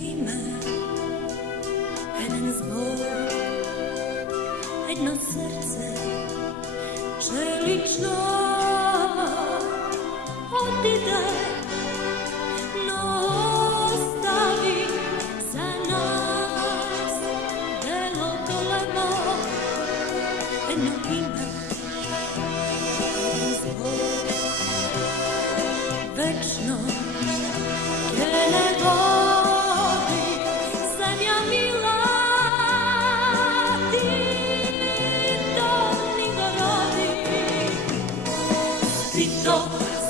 ime, jeden zbor, jedno srce, čelično odide, no ostavi za nas delo golemo, jedno ime, jedan zbor, večno ne vodi zemlja mila, ti to nigo rodi.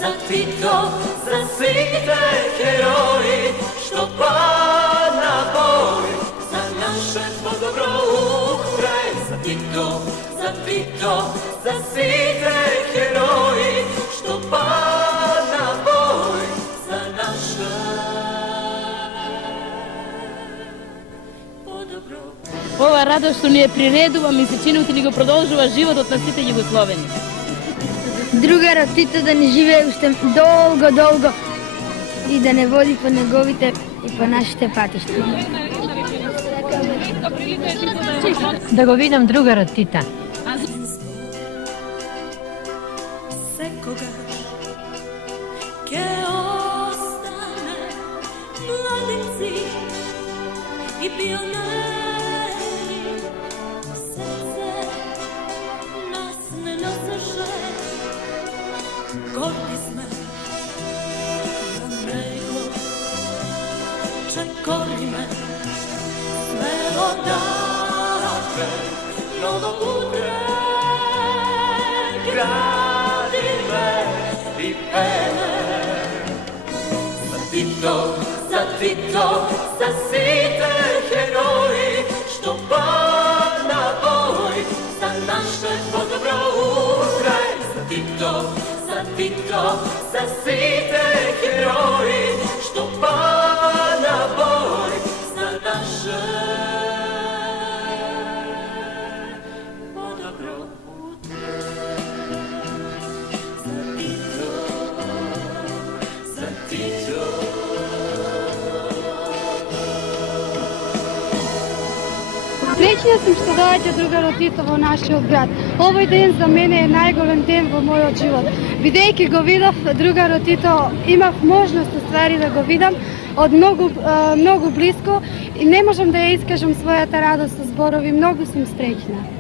Za Tito, za svi te heroji, što pad na boj, za naše dobro ukraj. Za Tito, za svi te heroji, što pad na boj, za naše dobro. Ova radost što ни е приредува, ми се чини да го продолжува животот на сите југословени. Другарот Тито да не живее уште долго, долго и да не води по неговите и по нашите патишта. Да го видам другарот Тита. Sekogaš ke ostane mladenci i pioneri, srce nas ne noseše, gordi sme na nego, čekori me sve odate, mnogo mudre gradi me i pene. Za Tito, za site heroji, što pad na boj, za naše dobro ukraj. Za Tito, za site heroji, što pad na boj, za naše dobro ukraj. Za Tito. Srećna sam što dođe drugarot Tito во нашиот град. Овој ден за мене е најголем ден во мојот живот. Бидејќи го видов другарот Тито, имав можност ствари да го видам од многу близко и не можам да ја искажам својата радост со зборови. Многу сум среќна.